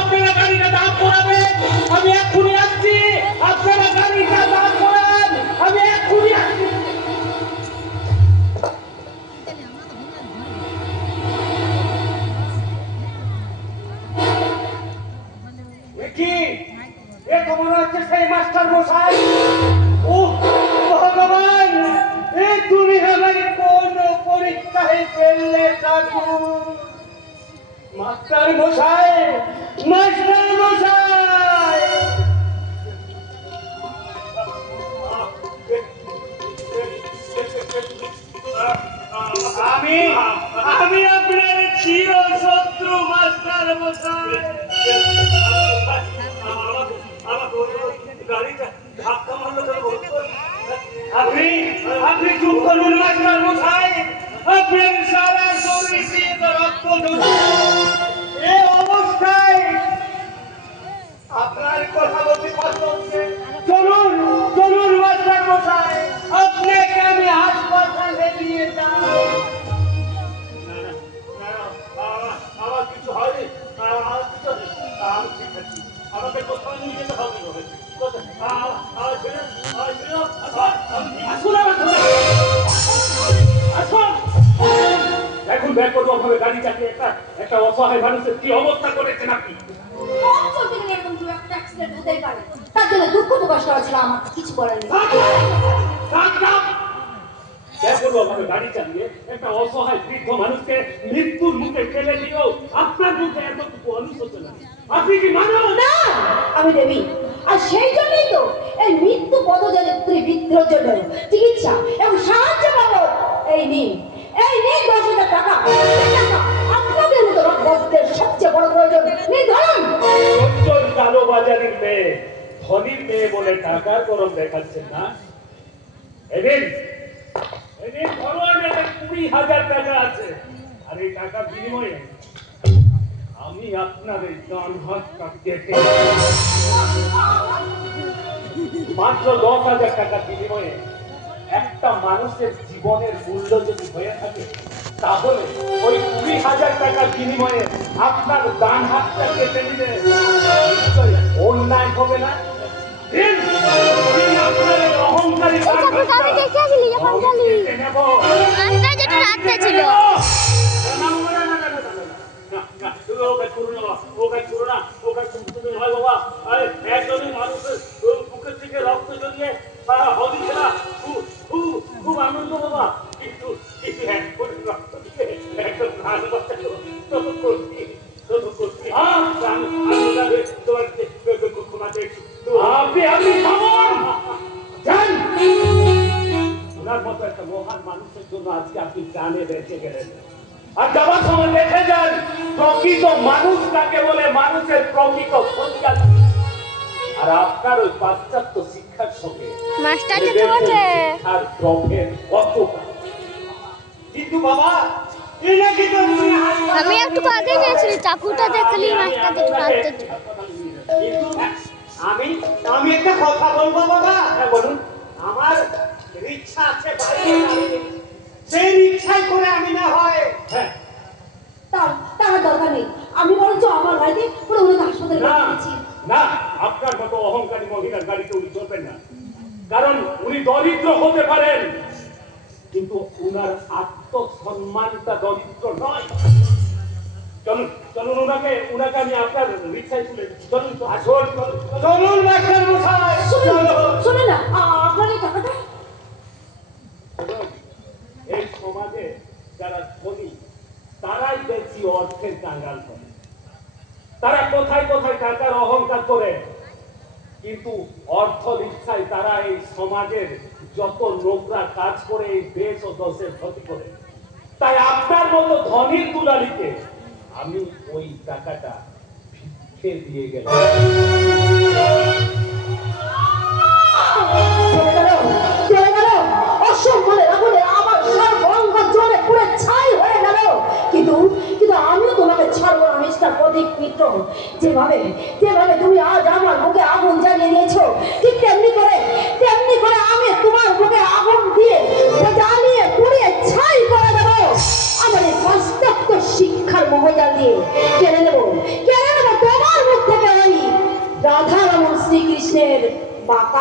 আপনারা গাড়িটা দাম করাবেন, আমি এক্ষুনি আসছি। আপনারা গাড়িটা দাম করান, আমি এক্ষুনি আসছি। কি এ তো মনে হচ্ছে সেই মাস্টার মশাই। ও ভগবান, এই তুমি আমাকে কোন পরীক্ষায় ফেললে ঠাকুর? মাস্টার মশাই, মাস্টার মশাই, আমি আমি আপনার চির শত্রু মাস্টার মশাই। আপনি আপনি চুপ করুন মাস্টার মশাই। আপনার সারা শরীর দিয়ে রক্ত ঝরছে। এই অবস্থায় আপনার কথা বলতে কষ্ট হচ্ছে। চলুন চলুন মাস্টার মশাই, আপনাকে আমি হাসপাতালে নিয়ে যাই। আমার কিছু হয়নি, আমার কিছু আমি ঠিক আছি। আমাকে কোথাও নিয়ে যেতে হবে। এখন ব্যাপকভাবে গাড়ি চালিয়ে একটা অসহায় মানুষের কি অবস্থা করেছে নাকি? তার জন্য দুঃখ প্রকাশ করা ছিল, আমার কিছু করার নেই। ব্যাপকভাবে গাড়ি চালিয়ে একটা অসহায় বৃদ্ধ মানুষকে মৃত্যুর মুখে ফেলে দিয়েও আপনার মুখে এতটুকু অনুশোচনা, আপনি কি মানব না? আমি দেবী, আর সেই জন্যই তো এই মৃত্যু পদযাত্রী বিদ্রোহের জন্য চিকিৎসা এবং সাহায্য পাবো। এই নিন 10,000 টাকা। আপনাদের মতো রক্তদের সবচেয়ে বড় প্রয়োজন। নিন ধরুন। সচ্চল কালোবাজারির মেয়ে, ধনীর মেয়ে বলে টাকার গরম দেখাচ্ছেন না? এদিন ধরুন, 20,000 টাকা আছে। আর এই টাকার বিনিময়ে আমি আপনার এই ডান হাতটা কেটে মাত্র 10,000 টাকার বিনিময়ে একটা মানুষের জীবনের মূল্য যদি হয়ে থাকে, তাহলে ওই 20,000 টাকার বিনিময়ে আপনার ডান হাতটা কেটে দিলে অন্যায় হবে না? আপনার অহংকারী ছিল। একজনই মানুষের বুকের থেকে রক্ত জড়িয়ে হদিছে না, খুব আনন্দ বাবা। কিন্তু রক্ত দিয়ে একদম প্রাণ বাঁচালো। ওনার মতো একটা মহান মানুষের জন্য আজকে আপনি প্রাণে বেঁচে গেলেন। আর যাওয়ার সময় দেখে যান, প্রকৃত মানুষ কাকে বলে, মানুষের প্রকৃত সংজ্ঞা। আর আপনার ওই পাশ্চাত্য শিক্ষার সঙ্গে কিন্তু বাবা, আমি একটু আগে গেছিলি, চাকুটা দেখলি আমি একটা কথা বলবো বাবা। বলুন। আমার ইচ্ছা আছে বাইরে, সেই ইচ্ছাই করে আমি না হয় তার দরকার নেই। আমি বরঞ্চ আমার বাড়িতে পুরো হাসপাতালে পাঠিয়েছি। না, আপনার মতো অহংকারী মহিলার গাড়িতে উনি চলবেন না। কারণ উনি দরিদ্র হতে পারেন, কিন্তু উনার আত্মসম্মানটা দরিদ্র নয়। চলুন চলুন, উনাকে আমি আপনার রিক্সায় তুলে চলুন। চলুন মাস্টার মশাই, শুনে না আপনার এই টাকাটা। এই সমাজে যারা ধনী তারাই বেশি অর্থের কাঙ্গাল করে। তারা কোথায় কোথায় টাকার অহংকার করে, কিন্তু অর্থ ইচ্ছায় তারা এই সমাজের যত নোংরা কাজ করে এই দেশ ও দশের ক্ষতি করে। তাই আপনার মতো ধনীর দুলালিকে আমি ওই টাকাটা ভিক্ষে দিয়ে গেলাম। আমিও তোমাকে ছাড়বো না মিস্টার প্রদীপ মিত্র। যেভাবে তুমি আজ আমার বুকে আগুন জ্বালিয়ে দিয়েছো, ঠিক তেমনি করে আমি তোমার বুকে আগুন দিয়ে জ্বালিয়ে পুড়িয়ে ছাই করে দেবো। আমার এই পাশ্চাত্য কেড়ে নেবো তোমার মুখ থেকে ওই রাধা রমন শ্রীকৃষ্ণের বাঁকা